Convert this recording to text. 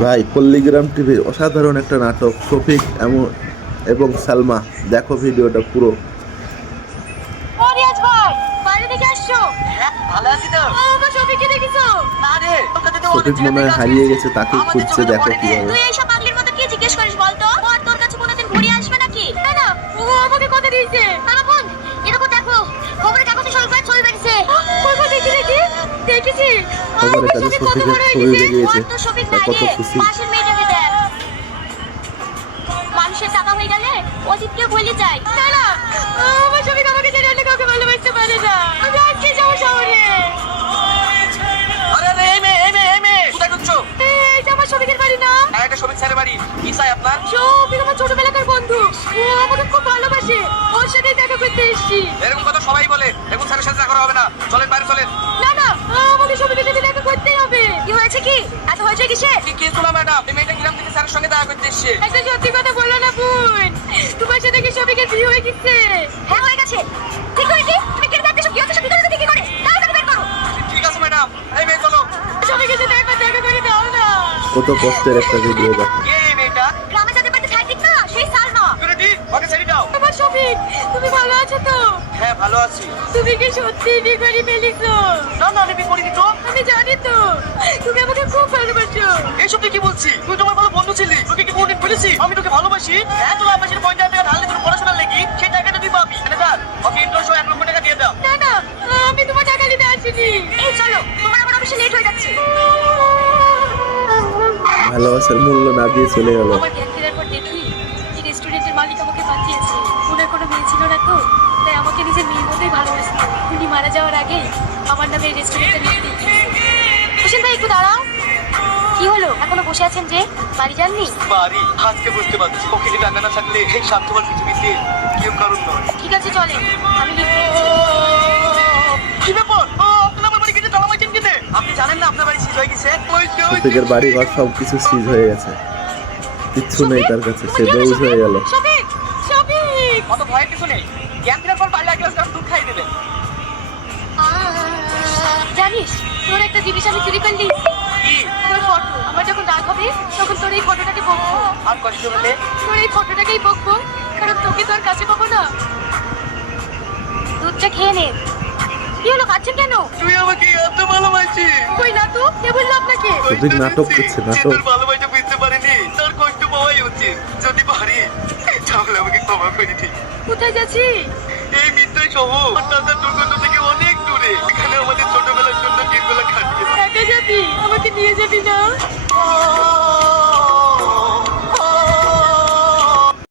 ভাই পল্লিগ্রাম টিভির অসাধারণ একটা নাটক শফিক এমন এবং সালমা। দেখো ভিডিওটা পুরো। হ্যাঁ শফিক মনে হয় হারিয়ে গেছে তাকে খুঁজছে দেখো কি তুই খবরের ছবি বেরিয়েছে। কত খুশি। মানুষের টাকা হয়ে গেলে অতীতকে ভুলে যায়। না না আমার শফিক আমাকে ছেড়ে অন্য কাউকে ভালোবাসতে পারে না। হ্যাঁ সবিক স্যারের বাড়ি। কি চাই আপনার? শফিক আমার ছোটবেলাকার বন্ধু। ও আমাকে খুব ভালোবাসে। ওর সাথে দেখা করতে এসেছি। এরকম কথা সবাই বলে। এখন স্যারের সাথে দেখা করা হবে না। চলেন বাইরে চলেন। না না আমাকে শফিকের সাথে দেখা করতেই হবে। কি হয়েছে কি? এত হয়েছে কিসে? কি কি তোলা ম্যাডাম? এই মেয়েটা গ্রাম থেকে স্যারের সঙ্গে দেখা করতে এসছে? একটা সত্যি কথা বলল কত কষ্টের একটা ভিডিও দেখো। তুমি ভালো আছো তো? হ্যাঁ ভালো আছি। তুমি কি সত্যি বিয়ে করে ফেলিছো না না আমি বিয়ে করিনি তো। আমি জানি তো। তুমি আমাকে খুব ভালোবাসো। এইসব তুই কি বলছিস? তুই তোমার ভালো বন্ধু ছিলি। তোকে কি কোনদিন বলেছি আমি তোকে ভালোবাসি। হ্যাঁ তোর পঞ্চায়েত টাকা ঢাললে তোর পড়াশোনার লেগে। সেই টাকাটা তুই পাবি। ম্যানেজার ওকে ইন্টারেস্ট এক লক্ষ টাকা দিয়ে দাও। না না আমি তোমার টাকা নিতে আসিনি। এই চলো। তোমার আমার অফিসে লেট হয়ে যাচ্ছে। ভালোবাসার মূল্য না দিয়ে চলে গেল। আমার জ্ঞান পর দেখি যে রেস্টুরেন্টের মালিক আমাকে বাঁচিয়েছে ওনার কোনো মেয়ে ছিল না তো তাই আমাকে নিজের মেয়ের মতোই ভালোবাসত উনি মারা যাওয়ার আগে আমার নামে এই রেস্টুরেন্টটা লিখে দিয়েছে। ভাই একটু দাঁড়াও। কি হলো? এখনও বসে আছেন যে? বাড়ি যাননি? বাড়ি। আজকে বুঝতে পারছি। ওকে যে টাকা না থাকলে এই স্বার্থপর পৃথিবীতে কেউ কারণ নয়। ঠিক আছে চলেন। আমি জানেন না আপনার বাড়ি সিজ হয়ে গেছে। শফিকের ঘর সব কিছু সিজ হয়ে গেছে। কিচ্ছু নেই তার কাছে সে বেউস হয়ে গেল। শফিক শফিক অত ভয়ের কিছু নেই। জ্ঞান ফেরার পর পারলে এক গ্লাস দুধ খাই দেবে। জানিস তোর একটা জিনিস আমি চুরি করলি কি? তোর ফটো। আমার যখন রাগ হবে তখন তোর এই ফটোটাকে বকবো। আর কষ্ট হলে তোর এই ফটোটাকেই বকবো কারণ তোকে তো আর কাছে পাবো না। দুধটা খেয়ে নে। কি হলো খাচ্ছেন কেন? তুই আমাকে এত ভালোবাসিস কই না তো কে বলল আপনাকে নাটক করছে নাটক। ভালোবাসা বুঝতে পারিনি তার কষ্ট পাওয়াই উচিত। যদি পারি তাহলে আমাকে ক্ষমা করে দিই কোথায় যাচ্ছি? এই মিথ্যাই সহ তাদের দুর্গন্ধ থেকে অনেক দূরে। এখানে আমাদের ছোটবেলার সুন্দর দিনগুলো কাটিয়ে একা যাবি? আমাকে নিয়ে যাবি না?